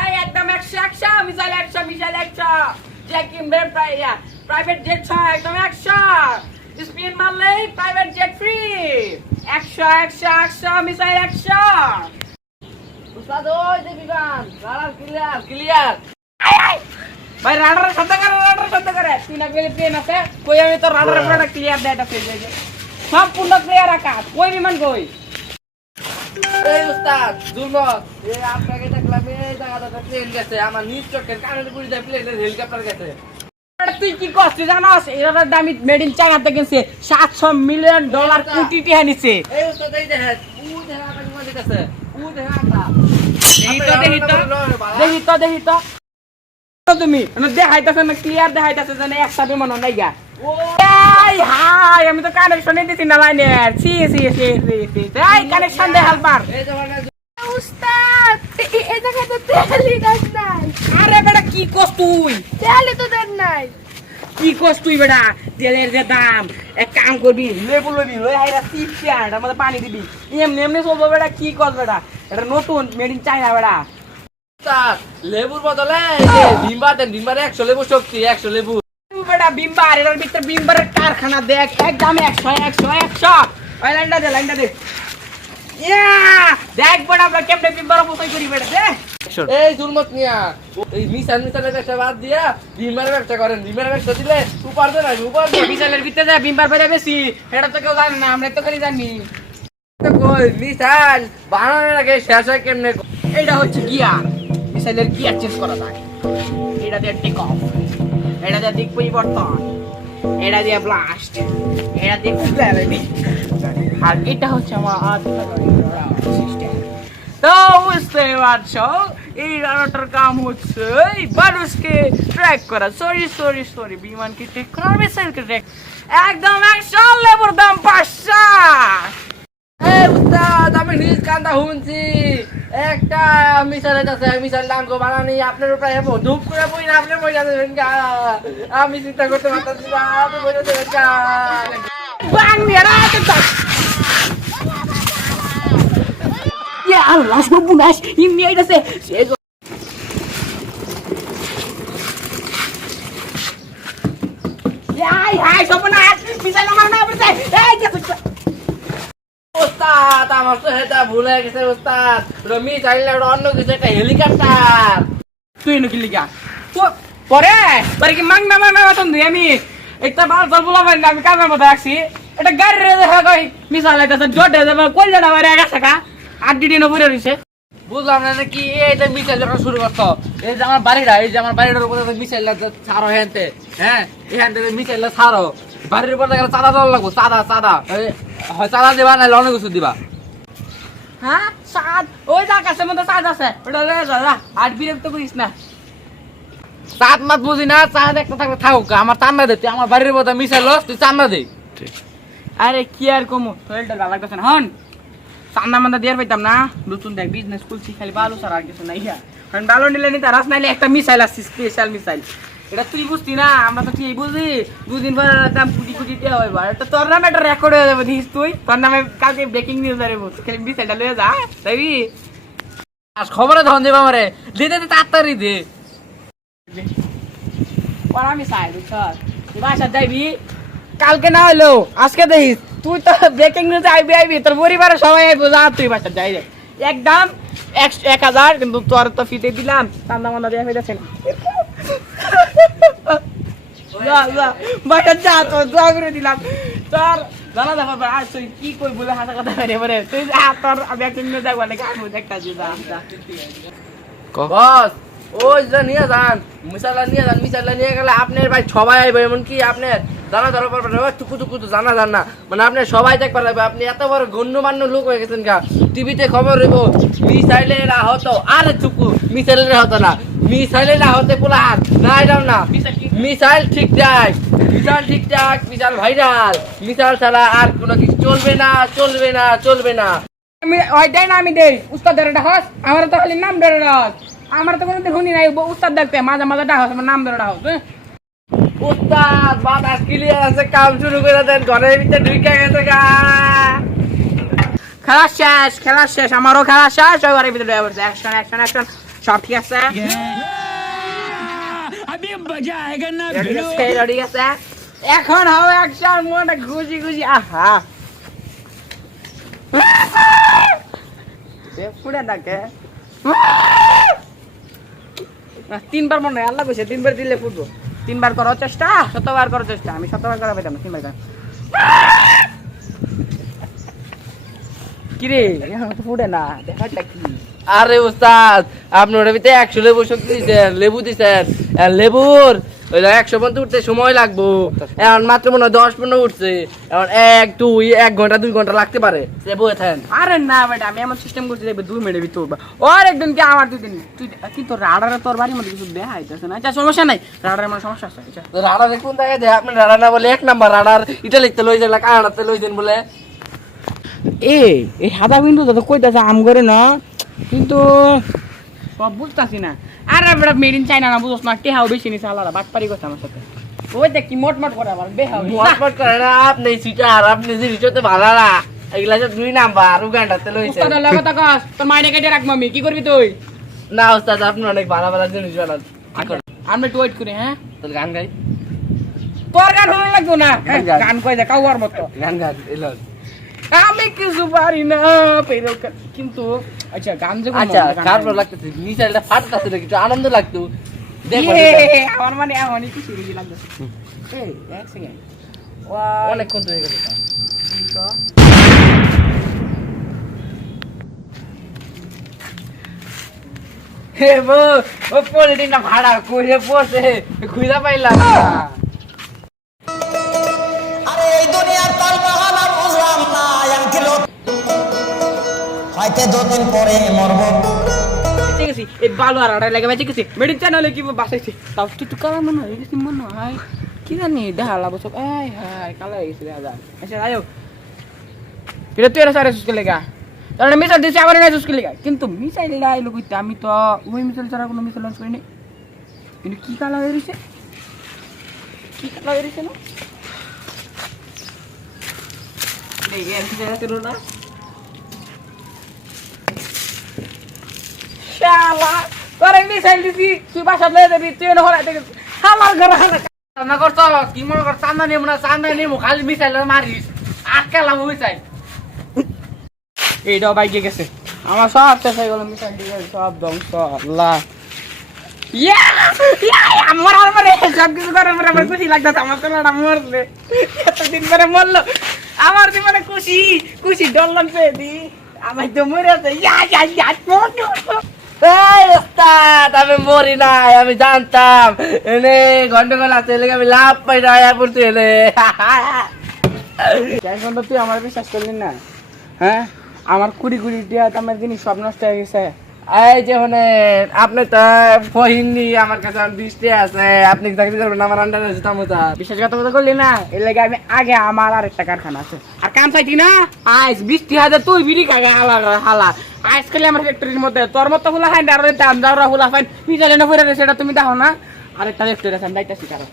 এই একদম 100 missile 100 missile 100 Jack embed private jet 6 একদম 100 স্পিন মারলেই প্রাইভেট জেট ফ্রি 100 মিসাইল 100 উস্তাদ ওই যে বিমান রাডার ক্লিয়ার ভাই রাডার শব্দ করে তিন আগে প্লেন আছে কই আমি তো রাডার পুরো ক্লিয়ার দেটা পেয়ে যাই সম্পূর্ণ ক্লিয়ার আকাশ কই বিমান কই এই উস্তাদ দুর্লভ এই আপনাকে দেখলাম এই জায়গাটা প্লেন গেছে আমার নিজ চোখের কানে পুরি যায় প্লেনের হেলিকপ্টার গেছে তুই কি করছিস জানোস এর দামি মেড ইন চায়না থেকে কিনছে $700 মিলিয়ন কোটি টাকা নিছে এই উস্তাদ এই দেখেন ও দেখা আকাশ মধ্যে গেছে ও দেখা আকাশ দেখি তো তুমি দেখাইতেছে না ক্লিয়ার দেখাইতেছে জানে একসাথে মনে নাই গা এই হাই আমি তো কানেকশন দিছি না লাইনের সি এই কানেকশন দে হালবার এই উস্তাদ এই জায়গাতে তেলই নাই আরে বেটা কি কস তুই তেলই তো দেন নাই কি কস তুই বেটা তেলের যে দাম এক কাম করবি লেবু লবি লই আইরা চিপচার আমাদের পানি দিবি এমনি চলবো বেটা কি কস বেটা এটা নতুন মেড ইন চায়না বেটা লেবুর বদলে ভিমবার 100 লেবু শক্তি 100 লেবু বেটা বিম্বার এর ভিতর বিম্বারের কারখানা দেখ একদম 100 লাইনটা দে ইয়া দেখ বড় আমরা কেমনে বিম্বার বসাই করি বেটা দেখ এই জুলমত নিয়া এই মিসাইলের একটা বাদ দিয়া ভিমবারের একটা করেন ভিমবারের একটা দিলে উপার্জন হবে উপার্জন মিসাইলের ভিতরে যা বিম্বার বেরে বেশি এটা তো কেউ জানে না আমরা তো খালি জানি তো কই মিসাইল বানানোর আগে শেষ হয় কেমনে এইটা হচ্ছে গিয়ার মিসাইলের গিয়ার চেঞ্জ করা যায় এটা দিয়ে টেক অফ এটা দিয়ে দিক পরিবর্তন এটা দিয়ে ব্লাস্ট এটা দিয়ে কুলাবি আর এটা হচ্ছে আমার সিস্টেম তো বুঝতে পারছো এই রাডারটার কাম হচ্ছে এই মানুষকে ট্র্যাক করা সরি বিমানকে ট্র্যাক করা মিসাইলকে ট্র্যাক একদম 100 লেবুর দাম 500 এই উস্তাদ আমি নিজ কান্দা শুনছি একটা মিসাইল আছে মিসাইল দাম গো বানানি আপনার উপরে হেবো ধূপ করে বই না আপনি বই যাবেন গা আমি চিন্তা করতে পারতাছি না আপনি বই যাবেন গা বাং মেরা তো ইয়া আল্লাহ সবুনাশ ইমনি আইতাছে হাই সবুনাশ মিসাইল আমার না পড়ছে এই দেখো উস্তাদ আমার তো হেটা ভুল হয়ে গেছে উস্তাদ রমি চাইলে অন্য কিছু একটা হেলিকপ্টার তুই নাকি লিগা তো পরে কি মাংনা মতন দুই আমি একটা বার জল বলা পারি না আমি কামের মতো আসছি এটা গাড়ি দেখা কই মিসাইল আইতাছে জোরে যাবে কই জানা বাইরে গেছে কা 8 দিন উপরে রইছে বুঝলাম না কি এইটা মিসাইল যখন শুরু করতো এই যে আমার বাড়িটার উপরে মিসাইল ছাড়ো হেনতে হ্যাঁ এখান থেকে মিসাইল ছাড়ো বাড়ির উপরে গেলে চাঁদা দেওয়া লাগবো চাঁদা চাঁদা দিবা না অনেক কিছু দিবা হ্যাঁ সাদ ওই আকাশের মধ্যে সাদ আছে ওটা লয়ে যা আর বিরক্ত করিস না চাঁদ মাত বুঝি না চাঁদ একটা থাকলে থাকুক আমার চান্দা দে তুই আমার বাড়ির মধ্যে মিসাইল তুই চান্দা দে আরে কি আর কমু শরীরটা ভালো লাগতেছে না হন চান্দা মান্দা দিয়ে পাইতাম না নতুন দেখ বিজনেস খুলছি খালি ভালো সার আর কিছু নাই কারণ ভালো নিলে নিতে রাস নাইলে একটা মিসাইল আসছে স্পেশাল মিসাইল এটা তুই বুঝতি না আমরা তো ঠিক বুঝি 2 দিন পর দাম কোটি দেওয়া হইব এটা তোর নামে একটা রেকর্ড হয়ে যাবে দিস তুই তোর নামে কালকে ব্রেকিং নিউজ আরে খালি মিসাইলটা লয়ে যা তাই আজ খবরে ধন দেবা আমারে দিতে তাড়াতাড়ি দে পড়া মিসাইল বুঝছস তুই বাসা যাইবি কালকে না হইলো আজকে দেখিস তুই তো ব্রেকিং নিউজ আইবি তোর পরিবারের সবাই আইবো যা তুই বাসা যাই রে একদম 1000 কিন্তু তোর তো ফিতে দিলাম চান্দা মান্দা দেয়া হইতাছে না বাসা যা তো দোয়া করে দিলাম তোর জানা দেখা আর তুই কি কই বলে হাসা কথা রে বলে তুই যা তোর ব্রেকিং নিউজ দেখবা না কাম একটা যা বস ওই যে নিয়ে যান মিসাইল নিয়ে গেলে আপনার ভাই সবাই আইবে এমনকি আপনার জানা ধরো পারবেন টুকু তো জানা যান না মানে আপনি সবাই দেখতে পারবে আপনি এত বড় গণ্যমান্য লোক হয়ে গেছেন গা টিভিতে খবর হইব মিসাইলের আহত আরে টুকু মিসাইলের আহত না মিসাইলের আহতে পোলার না এটাও না মিসাইল ঠিকঠাক মিসাইল ভাইরাল মিসাইল ছাড়া আর কোনো কিছু চলবে না আমি ওই দেই না আমি দেই উস্তাদ ধরে ডাকস আমার তো খালি নাম ধরে ডাকস আমার তো কোনোদিন শুনি নাই উস্তাদ দেখতে মাঝে ডাকস আমার নাম ধরে ডাকস উস্তাদ বাতাস ক্লিয়ার আছে কাম শুরু করে দেন ঘরের ভিতরে ঢুকে গেছে গা খেলা শেষ আমারও খেলা শেষ ঘরের ভিতরে অ্যাকশন সব ঠিক আছে রেডি আছে এখন হবে অ্যাকশন মনে খুশি খুশি আহা পুড়ে ডাকে তিনবার মনে হয় আল্লাহ কইছে তিনবার দিলে ফুটবো তিনবার করার চেষ্টা শতবার করার চেষ্টা আমি শতবার করা পেতাম না তিনবার কিরে ফুটে না দেখাটা কি আরে উস্তাদ আপনি ওটার ভিতরে 100 লেবু শক্তি দিচ্ছেন লেবু দিচ্ছেন লেবুর ওই 100 পর্যন্ত উঠতে সময় লাগবো এখন মাত্র মনে হয় 10-15 উঠছে এখন 1 ঘন্টা 2 ঘন্টা লাগতে পারে লেবু এখান আরে না বেটা আমি এমন সিস্টেম করছি দেখবে 2 মিনিটের ভিতর ওর একদিন কি আমার 2 দিন তুই কিন্তু রাডারে তোর বাড়ির মধ্যে কিছু দেখাইতেছে না আচ্ছা সমস্যা নাই রাডারের মানে সমস্যা আছে আচ্ছা রাডার কোন জায়গায় দেয় আপনি রাডার না বলে 1 নাম্বার রাডার এটা লিখতে লই যাইলা কানাডাতে লই দেন বলে এই সাদা বিন্দু তো কইতাছে আম করে না কিন্তু সব বুঝতাছি না আরে বেটা মেড ইন চাইনা না বুঝছ না টেহাও বেশি নিছে আলাদা বাটপারি কথা আমার সাথে ওই দেখ কি মোট করে আবার বেহাও মোটমট করে না আপনি সিটার আপনি যে রিচতে ভালো না এগুলা যে 2 নাম্বার উগান্ডাতে লইছে উস্তাদ লাগা তাকাস তোর মাইনে কেটে রাখ মামি কি করবি তুই না উস্তাদ আপনি অনেক ভালো ভালো জিনিস বানান আমরা একটু ওয়েট করি হ্যাঁ তাহলে গান গাই তোর গান ভালো লাগতো না গান কই দে কাউয়ার মতো গান গান এলো আমি কিছু পারি না পেরো কিন্তু আচ্ছা গান যে আচ্ছা খারাপ লাগতেছে নিচেটা ফাটতেছে না কিছু আনন্দ লাগতো দেখো আমার মানে এমনই কিছু রিজি লাগতেছে এই এক সেকেন্ড অনেকক্ষণ তো হয়ে গেছে হে বো ও পলিটিক না ভাড়া কইরে পড়ছে খুঁজা পাইলাম না আরে এই দুনিয়ার তাল বাহানা বুঝলাম না আঙ্কেল হয়তো 2 দিন পরে মরবো ঠিক আছে এই বালু আর আড়াই লাগে ঠিক আছে মেডিন চ্যানেলে কি বাসাইছে তাও একটু কালা মনে হয় গেছি মনে হয় কি জানি দেখা লাগবো সব আয় হায় কালা হয়ে গেছে দেখা যায় আচ্ছা আয়ো এটা তুই এরা সারে সুস্কে লেগা তাহলে মিসাইল দিছে আমার না সুস্কে লেগা কিন্তু মিসাইল না এলো কইতে আমি তো ওই মিসাইল ছাড়া কোনো মিসাইল লঞ্চ করিনি কিন্তু কি কালা হয়ে রইছে কি কালা হয়ে রইছে না এই এর কি জায়গা ছিল না শালা তোর মিসাইল দিছি তুই বাসা লয়ে যাবি তুই না হরাইতে গেছিস আমার ঘরে রান্না করছো কি মনে কর চান্দা নেমু না চান্দা নেমু খালি মিসাইল মারিস আটকালাম মিসাইল এইটাও বাইকে গেছে আমার সব শেষ হয়ে গেল মিসাইল দিয়ে সব ধ্বংস আল্লাহ আমার সব কিছু করার পরে আমার খুশি লাগতেছে আমার ছেলেটা মরছে এতদিন পরে মরলো আমার জীবনে খুশি খুশি ডলন পেয়ে দি আমার তো মরে আছে এই ওস্তাদ আমি মরি নাই আমি জানতাম এনে গন্ডগোল আছে লেগে আমি লাভ পাই না পড়তে এলে এখন তো তুই আমার বিশ্বাস করলি না হ্যাঁ আমার কুড়ি দিয়া আমার জিনিস সব নষ্ট হয়ে গেছে এই যে মানে আপনি তো ফহিননি আমার কাছে 20 টাকা আছে আপনি চাকরি করবেন আমার আন্ডারে জুতা মুতা বিশ্বাসঘাতকতা করলি না এর লাগে আমি আগে আমার আরেকটা কারখানা আছে আর কাম চাইছি না আজ 20,000 তুই বিড়ি খাগে হালা হালা আজকাল আমার ফ্যাক্টরির মধ্যে তোর মতো ফুলা খাই আর দাম যাওয়া ফুলা ফাইন পিছালে না পড়ে সেটা তুমি দেখো না আরেকটা ফ্যাক্টরি আছে আমি যাইতেছি কারণ